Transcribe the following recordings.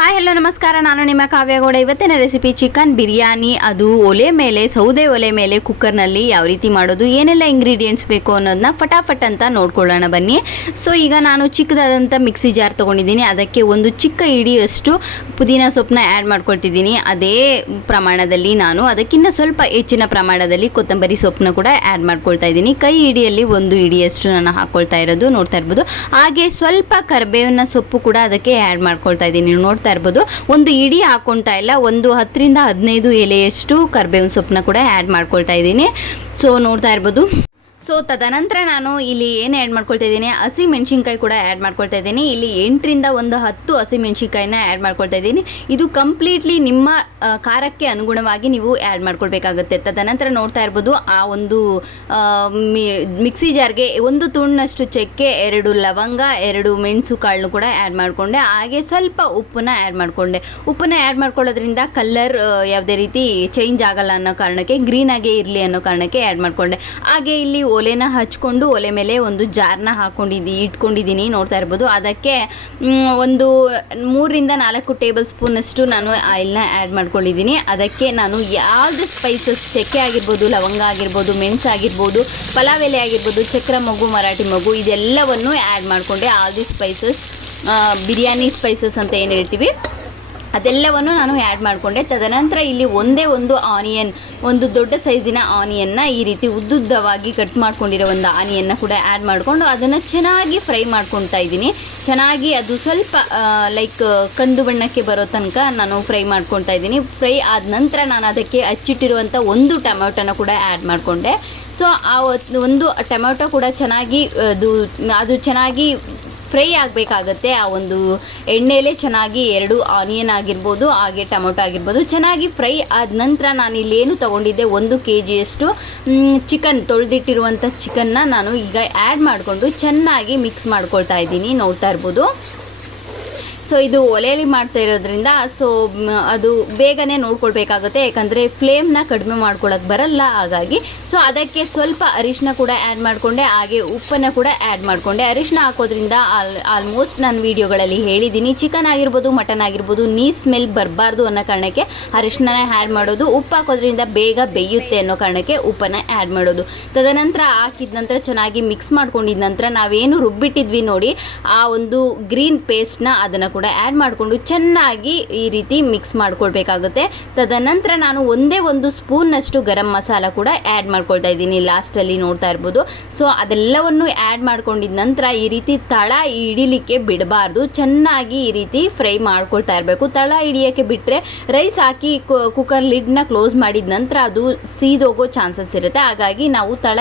Hi hello ನಮಸ್ಕಾರ, ನಾನು ನಿಮ್ಮ ಕಾವ್ಯಗೌಡ. ಇವತ್ತಿನ ರೆಸಿಪಿ ಚಿಕನ್ ಬಿರಿಯಾನಿ. ಅದು ಒಲೆ ಮೇಲೆ, ಸೌದೆ ಒಲೆ ಮೇಲೆ ಕುಕ್ಕರ್ನಲ್ಲಿ ಯಾವ ರೀತಿ ಮಾಡೋದು, ಏನೆಲ್ಲ ಇಂಗ್ರೀಡಿಯೆಂಟ್ಸ್ ಬೇಕು ಅನ್ನೋದನ್ನ ಫಟಾಫಟ್ ಅಂತ ನೋಡ್ಕೊಳ್ಳೋಣ ಬನ್ನಿ. ಸೊ ಈಗ ನಾನು ಚಿಕ್ಕದಾದಂಥ ಮಿಕ್ಸಿ ಜಾರ್ ತೊಗೊಂಡಿದ್ದೀನಿ. ಅದಕ್ಕೆ ಒಂದು ಚಿಕ್ಕ ಇಡಿಯಷ್ಟು ಪುದೀನ ಸೊಪ್ಪನ್ನ ಆ್ಯಡ್ ಮಾಡ್ಕೊಳ್ತಿದ್ದೀನಿ. ಅದೇ ಪ್ರಮಾಣದಲ್ಲಿ ನಾನು ಅದಕ್ಕಿಂತ ಸ್ವಲ್ಪ ಹೆಚ್ಚಿನ ಪ್ರಮಾಣದಲ್ಲಿ ಕೊತ್ತಂಬರಿ ಸೊಪ್ಪನ್ನ ಕೂಡ ಆ್ಯಡ್ ಮಾಡ್ಕೊಳ್ತಾ ಇದ್ದೀನಿ. ಕೈ ಇಡಿಯಲ್ಲಿ ಒಂದು ಇಡಿಯಷ್ಟು ನಾನು ಹಾಕ್ಕೊಳ್ತಾ ಇರೋದು ನೋಡ್ತಾ ಇರ್ಬೋದು. ಹಾಗೆ ಸ್ವಲ್ಪ ಕರಿಬೇವಿನ ಸೊಪ್ಪು ಕೂಡ ಅದಕ್ಕೆ ಆ್ಯಡ್ ಮಾಡ್ಕೊಳ್ತಾ ಇದ್ದೀನಿ. ನೋಡ್ತಾ ಇರ್ಬೋದು, ಒಂದು ಇಡಿ ಹಾಕೊಳ್ತಾ ಇಲ್ಲ, ಒಂದು 10 ರಿಂದ 15 ಎಲೆಯಷ್ಟು ಕರಿಬೇವಿನ ಸೊಪ್ಪನ್ನ ಕೂಡ ಆ್ಯಡ್ ಮಾಡ್ಕೊಳ್ತಾ ಇದ್ದೀನಿ. ಸೊ ನೋಡ್ತಾ ಇರ್ಬೋದು. ಸೊ ತದನಂತರ ನಾನು ಇಲ್ಲಿ ಏನು ಆ್ಯಡ್ ಮಾಡ್ಕೊಳ್ತಾ ಇದ್ದೀನಿ, ಹಸಿ ಮೆಣಸಿನ್ಕಾಯಿ ಕೂಡ ಆ್ಯಡ್ ಮಾಡ್ಕೊಳ್ತಾ ಇದ್ದೀನಿ. ಇಲ್ಲಿ 8 ರಿಂದ 10 ಹಸಿ ಮೆಣಸಿನ್ಕಾಯಿನ ಆ್ಯಡ್ ಮಾಡ್ಕೊಳ್ತಾ ಇದ್ದೀನಿ. ಇದು ಕಂಪ್ಲೀಟ್ಲಿ ನಿಮ್ಮ ಖಾರಕ್ಕೆ ಅನುಗುಣವಾಗಿ ನೀವು ಆ್ಯಡ್ ಮಾಡ್ಕೊಳ್ಬೇಕಾಗುತ್ತೆ. ತದನಂತರ ನೋಡ್ತಾ ಇರ್ಬೋದು, ಆ ಒಂದು ಮಿಕ್ಸಿ ಜಾರ್ಗೆ 1 ತುಂಡಷ್ಟು ಚಕ್ಕೆ, 2 ಲವಂಗ, 2 ಮೆಣಸು ಕಾಳನ್ನು ಕೂಡ ಆ್ಯಡ್ ಮಾಡಿಕೊಂಡೆ. ಹಾಗೆ ಸ್ವಲ್ಪ ಉಪ್ಪನ್ನ ಆ್ಯಡ್ ಮಾಡಿಕೊಂಡೆ. ಉಪ್ಪನ್ನ ಆ್ಯಡ್ ಮಾಡ್ಕೊಳ್ಳೋದ್ರಿಂದ ಕಲರ್ ಯಾವುದೇ ರೀತಿ ಚೇಂಜ್ ಆಗಲ್ಲ ಅನ್ನೋ ಕಾರಣಕ್ಕೆ, ಗ್ರೀನಾಗೇ ಇರಲಿ ಅನ್ನೋ ಕಾರಣಕ್ಕೆ ಆ್ಯಡ್ ಮಾಡಿಕೊಂಡೆ. ಹಾಗೆ ಇಲ್ಲಿ ಒಲೆನ ಹಚ್ಕೊಂಡು ಒಲೆ ಮೇಲೆ ಒಂದು ಜಾರ್ನ ಇಟ್ಕೊಂಡಿದ್ದೀನಿ ನೋಡ್ತಾ ಇರ್ಬೋದು. ಅದಕ್ಕೆ ಒಂದು 3 ರಿಂದ 4 ಟೇಬಲ್ ಸ್ಪೂನಷ್ಟು ನಾನು ಆಯಿಲ್ನ ಆ್ಯಡ್ ಮಾಡ್ಕೊಂಡಿದ್ದೀನಿ. ಅದಕ್ಕೆ ನಾನು ಯಾವುದು ಸ್ಪೈಸಸ್, ಚಕ್ಕೆ ಆಗಿರ್ಬೋದು, ಲವಂಗ ಆಗಿರ್ಬೋದು, ಮೆಣಸು ಆಗಿರ್ಬೋದು, ಪಲಾವ್ ಎಲೆ ಆಗಿರ್ಬೋದು, ಚಕ್ರ ಮೊಗ್ಗು, ಮರಾಠಿ ಮೊಗ್ಗು, ಇದೆಲ್ಲವನ್ನು ಆ್ಯಡ್ ಮಾಡಿಕೊಂಡೆ. All the spices, biryani spices ಅಂತ ಏನು ಹೇಳ್ತೀವಿ, ಅದೆಲ್ಲವನ್ನು ನಾನು ಆ್ಯಡ್ ಮಾಡಿಕೊಂಡೆ. ತದನಂತರ ಇಲ್ಲಿ ಒಂದು ಆನಿಯನ್, ಒಂದು ದೊಡ್ಡ ಸೈಜಿನ ಆನಿಯನ್ನ ಈ ರೀತಿ ಉದ್ದುದ್ದವಾಗಿ ಕಟ್ ಮಾಡ್ಕೊಂಡಿರೋ ಒಂದು ಆನಿಯನ್ನ ಕೂಡ ಆ್ಯಡ್ ಮಾಡಿಕೊಂಡು ಅದನ್ನು ಚೆನ್ನಾಗಿ ಫ್ರೈ ಮಾಡ್ಕೊಳ್ತಾ ಇದ್ದೀನಿ. ಚೆನ್ನಾಗಿ ಅದು ಸ್ವಲ್ಪ ಲೈಕ್ ಕಂದು ಬಣ್ಣಕ್ಕೆ ಬರೋ ತನಕ ನಾನು ಫ್ರೈ ಮಾಡ್ಕೊಳ್ತಾ ಇದ್ದೀನಿ. ಫ್ರೈ ಆದ ನಂತರ ನಾನು ಅದಕ್ಕೆ ಹಚ್ಚಿಟ್ಟಿರುವಂಥ ಒಂದು ಟೊಮೆಟೊನ ಕೂಡ ಆ್ಯಡ್ ಮಾಡಿಕೊಂಡೆ. ಸೊ ಆ ಒಂದು ಟೊಮೆಟೊ ಕೂಡ ಚೆನ್ನಾಗಿ ಅದು ಚೆನ್ನಾಗಿ ಫ್ರೈ ಆಗಬೇಕಾಗತ್ತೆ. ಆ ಒಂದು ಎಣ್ಣೆಲೇ ಚೆನ್ನಾಗಿ 2 ಆನಿಯನ್ ಆಗಿರ್ಬೋದು, ಹಾಗೆ ಟೊಮೊಟೊ ಆಗಿರ್ಬೋದು ಚೆನ್ನಾಗಿ ಫ್ರೈ ಆದ ನಂತರ ನಾನು ಇಲ್ಲೇನು ತೊಗೊಂಡಿದ್ದೆ, 1 kgಯಷ್ಟು ಚಿಕನ್, ತೊಳೆದಿಟ್ಟಿರುವಂಥ ಚಿಕನ್ನ ನಾನು ಈಗ ಆ್ಯಡ್ ಮಾಡಿಕೊಂಡು ಚೆನ್ನಾಗಿ ಮಿಕ್ಸ್ ಮಾಡ್ಕೊಳ್ತಾ ಇದ್ದೀನಿ ನೋಡ್ತಾ ಇರ್ಬೋದು. ಸೊ ಇದು ಒಲೆಯಲ್ಲಿ ಮಾಡ್ತಾ ಇರೋದ್ರಿಂದ ಸೊ ಅದು ಬೇಗನೆ ನೋಡ್ಕೊಳ್ಬೇಕಾಗುತ್ತೆ, ಯಾಕಂದರೆ ಫ್ಲೇಮ್ನ ಕಡಿಮೆ ಮಾಡ್ಕೊಳ್ಳೋಕೆ ಬರಲ್ಲ. ಹಾಗಾಗಿ ಸೊ ಅದಕ್ಕೆ ಸ್ವಲ್ಪ ಅರಿಶಿನ ಕೂಡ ಆ್ಯಡ್ ಮಾಡಿಕೊಂಡೆ. ಹಾಗೆ ಉಪ್ಪನ್ನು ಕೂಡ ಆ್ಯಡ್ ಮಾಡಿಕೊಂಡೆ. ಅರಿಶಿನ ಹಾಕೋದ್ರಿಂದ ಆಲ್ಮೋಸ್ಟ್ ನಾನು ವೀಡಿಯೋಗಳಲ್ಲಿ ಹೇಳಿದ್ದೀನಿ, ಚಿಕನ್ ಆಗಿರ್ಬೋದು, ಮಟನ್ ಆಗಿರ್ಬೋದು, ನೀ ಸ್ಮೆಲ್ ಬರಬಾರ್ದು ಅನ್ನೋ ಕಾರಣಕ್ಕೆ ಅರಿಶಿನ ಆ್ಯಡ್ ಮಾಡೋದು. ಉಪ್ಪು ಹಾಕೋದ್ರಿಂದ ಬೇಗ ಬೇಯುತ್ತೆ ಅನ್ನೋ ಕಾರಣಕ್ಕೆ ಉಪ್ಪನ್ನು ಆ್ಯಡ್ ಮಾಡೋದು. ತದನಂತರ ಹಾಕಿದ ನಂತರ ಚೆನ್ನಾಗಿ ಮಿಕ್ಸ್ ಮಾಡ್ಕೊಂಡಿದ ನಂತರ ನಾವೇನು ರುಬ್ಬಿಟ್ಟಿದ್ವಿ ನೋಡಿ, ಆ ಒಂದು ಗ್ರೀನ್ ಪೇಸ್ಟ್ನ ಅದನ್ನು ಕೂಡ ಆ್ಯಡ್ ಮಾಡಿಕೊಂಡು ಚೆನ್ನಾಗಿ ಈ ರೀತಿ ಮಿಕ್ಸ್ ಮಾಡ್ಕೊಳ್ಬೇಕಾಗುತ್ತೆ. ತದನಂತರ ನಾನು ಒಂದು ಸ್ಪೂನ್ನಷ್ಟು ಗರಂ ಮಸಾಲ ಕೂಡ ಆ್ಯಡ್ ಮಾಡ್ಕೊಳ್ತಾ ಇದ್ದೀನಿ ಲಾಸ್ಟಲ್ಲಿ ನೋಡ್ತಾ ಇರ್ಬೋದು. ಸೊ ಅದೆಲ್ಲವನ್ನು ಆ್ಯಡ್ ಮಾಡ್ಕೊಂಡಿದ ನಂತರ ಈ ರೀತಿ ತಳ ಹಿಡಿಲಿಕ್ಕೆ ಬಿಡಬಾರ್ದು, ಚೆನ್ನಾಗಿ ಈ ರೀತಿ ಫ್ರೈ ಮಾಡ್ಕೊಳ್ತಾ ಇರಬೇಕು. ತಳ ಹಿಡಿಯೋಕ್ಕೆ ಬಿಟ್ಟರೆ ರೈಸ್ ಹಾಕಿ ಕುಕ್ಕರ್ ಲಿಡ್ನ ಕ್ಲೋಸ್ ಮಾಡಿದ ನಂತರ ಅದು ಸೀದೋಗೋ ಚಾನ್ಸಸ್ ಇರುತ್ತೆ. ಹಾಗಾಗಿ ನಾವು ತಳ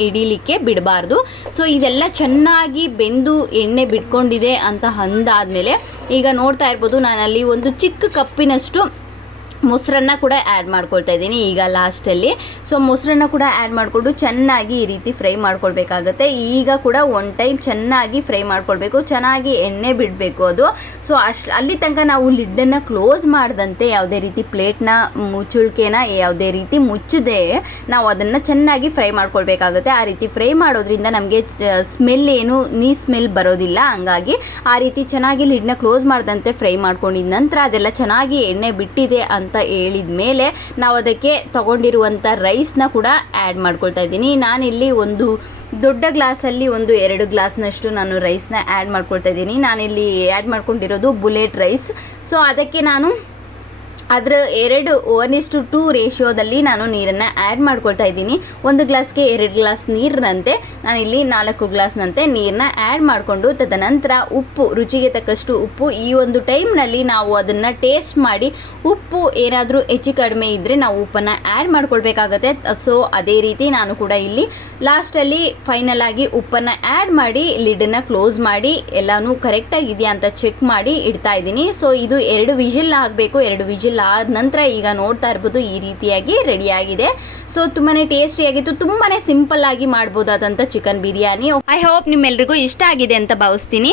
ಹಿಡಿಲಿಕ್ಕೆ ಬಿಡಬಾರ್ದು. ಸೊ ಇದೆಲ್ಲ ಚೆನ್ನಾಗಿ ಬೆಂದು ಎಣ್ಣೆ ಬಿಟ್ಕೊಂಡಿದೆ ಅಂತ ಅಂದಾದಮೇಲೆ ಈಗ ನೋಡ್ತಾ ಇರ್ಬೋದು, ನಾನಲ್ಲಿ ಒಂದು ಚಿಕ್ಕ ಕಪ್ಪಿನಷ್ಟು ಮೊಸರನ್ನ ಕೂಡ ಆ್ಯಡ್ ಮಾಡ್ಕೊಳ್ತಾ ಇದ್ದೀನಿ ಈಗ ಲಾಸ್ಟಲ್ಲಿ. ಸೊ ಮೊಸರನ್ನ ಕೂಡ ಆ್ಯಡ್ ಮಾಡಿಕೊಂಡು ಚೆನ್ನಾಗಿ ಈ ರೀತಿ ಫ್ರೈ ಮಾಡ್ಕೊಳ್ಬೇಕಾಗತ್ತೆ. ಈಗ ಕೂಡ 1 ಟೈಮ್ ಚೆನ್ನಾಗಿ ಫ್ರೈ ಮಾಡ್ಕೊಳ್ಬೇಕು, ಚೆನ್ನಾಗಿ ಎಣ್ಣೆ ಬಿಡಬೇಕು ಅದು. ಸೊ ಅಲ್ಲಿ ತನಕ ನಾವು ಲಿಡ್ಡನ್ನು ಕ್ಲೋಸ್ ಮಾಡಿದಂತೆ ಯಾವುದೇ ರೀತಿ ಪ್ಲೇಟ್ನ ಮುಚ್ಚುಳಿಕೆನ ಯಾವುದೇ ರೀತಿ ಮುಚ್ಚದೆ ನಾವು ಅದನ್ನು ಚೆನ್ನಾಗಿ ಫ್ರೈ ಮಾಡ್ಕೊಳ್ಬೇಕಾಗುತ್ತೆ. ಆ ರೀತಿ ಫ್ರೈ ಮಾಡೋದ್ರಿಂದ ನಮಗೆ ಸ್ಮೆಲ್ ನೀ ಸ್ಮೆಲ್ ಬರೋದಿಲ್ಲ. ಹಂಗಾಗಿ ಆ ರೀತಿ ಚೆನ್ನಾಗಿ ಲಿಡ್ನ ಕ್ಲೋಸ್ ಮಾಡಿದಂತೆ ಫ್ರೈ ಮಾಡ್ಕೊಂಡಿದ ನಂತರ ಅದೆಲ್ಲ ಚೆನ್ನಾಗಿ ಎಣ್ಣೆ ಬಿಟ್ಟಿದೆ ಅಂತ ಹೇಳಿದ ಮೇಲೆ ನಾವು ಅದಕ್ಕೆ ತಗೊಂಡಿರುವಂಥ ರೈಸ್ನ ಕೂಡ ಆ್ಯಡ್ ಮಾಡ್ಕೊಳ್ತಾ ಇದ್ದೀನಿ. ನಾನಿಲ್ಲಿ ಒಂದು ದೊಡ್ಡ ಗ್ಲಾಸಲ್ಲಿ 2 ಗ್ಲಾಸ್ನಷ್ಟು ನಾನು ರೈಸ್ನ ಆ್ಯಡ್ ಮಾಡ್ಕೊಳ್ತಾ ಇದ್ದೀನಿ. ನಾನಿಲ್ಲಿ ಆ್ಯಡ್ ಮಾಡ್ಕೊಂಡಿರೋದು ಬುಲೆಟ್ ರೈಸ್. ಸೊ ಅದಕ್ಕೆ ನಾನು ಅದರ 1:2 ರೇಷಿಯೋದಲ್ಲಿ ನಾನು ನೀರನ್ನು ಆ್ಯಡ್ ಮಾಡ್ಕೊಳ್ತಾ ಇದ್ದೀನಿ. 1 ಗ್ಲಾಸ್ಗೆ 2 ಗ್ಲಾಸ್ ನೀರಿನಂತೆ ನಾನಿಲ್ಲಿ 4 ಗ್ಲಾಸ್ನಂತೆ ನೀರನ್ನ ಆ್ಯಡ್ ಮಾಡಿಕೊಂಡು ತದನಂತರ ಉಪ್ಪು, ರುಚಿಗೆ ತಕ್ಕಷ್ಟು ಉಪ್ಪು. ಈ ಒಂದು ಟೈಮ್ನಲ್ಲಿ ನಾವು ಅದನ್ನು ಟೇಸ್ಟ್ ಮಾಡಿ ಉಪ್ಪು ಏನಾದರೂ ಹೆಚ್ಚು ಕಡಿಮೆ ಇದ್ದರೆ ನಾವು ಉಪ್ಪನ್ನು ಆ್ಯಡ್ ಮಾಡ್ಕೊಳ್ಬೇಕಾಗತ್ತೆ. ಸೊ ಅದೇ ರೀತಿ ನಾನು ಕೂಡ ಇಲ್ಲಿ ಲಾಸ್ಟಲ್ಲಿ ಫೈನಲ್ ಆಗಿ ಉಪ್ಪನ್ನು ಆ್ಯಡ್ ಮಾಡಿ ಲಿಡನ್ನು ಕ್ಲೋಸ್ ಮಾಡಿ ಎಲ್ಲನೂ ಕರೆಕ್ಟಾಗಿದೆಯಾ ಅಂತ ಚೆಕ್ ಮಾಡಿ ಇಡ್ತಾ ಇದ್ದೀನಿ. ಸೊ ಇದು 2 ವಿಷಲ್ ಆಗಬೇಕು. 2 ವಿಷಲ್ ಆದ ನಂತರ ಈಗ ನೋಡ್ತಾ ಇರ್ಬೋದು ಈ ರೀತಿಯಾಗಿ ರೆಡಿಯಾಗಿದೆ. ಸೊ ತುಂಬಾ ಟೇಸ್ಟಿಯಾಗಿತ್ತು, ತುಂಬಾ ಸಿಂಪಲ್ ಆಗಿ ಮಾಡ್ಬೋದಾದಂಥ ಚಿಕನ್ ಬಿರಿಯಾನಿ. ಐ ಹೋಪ್ ನಿಮ್ಮೆಲ್ರಿಗೂ ಇಷ್ಟ ಆಗಿದೆ ಅಂತ ಭಾವಿಸ್ತೀನಿ.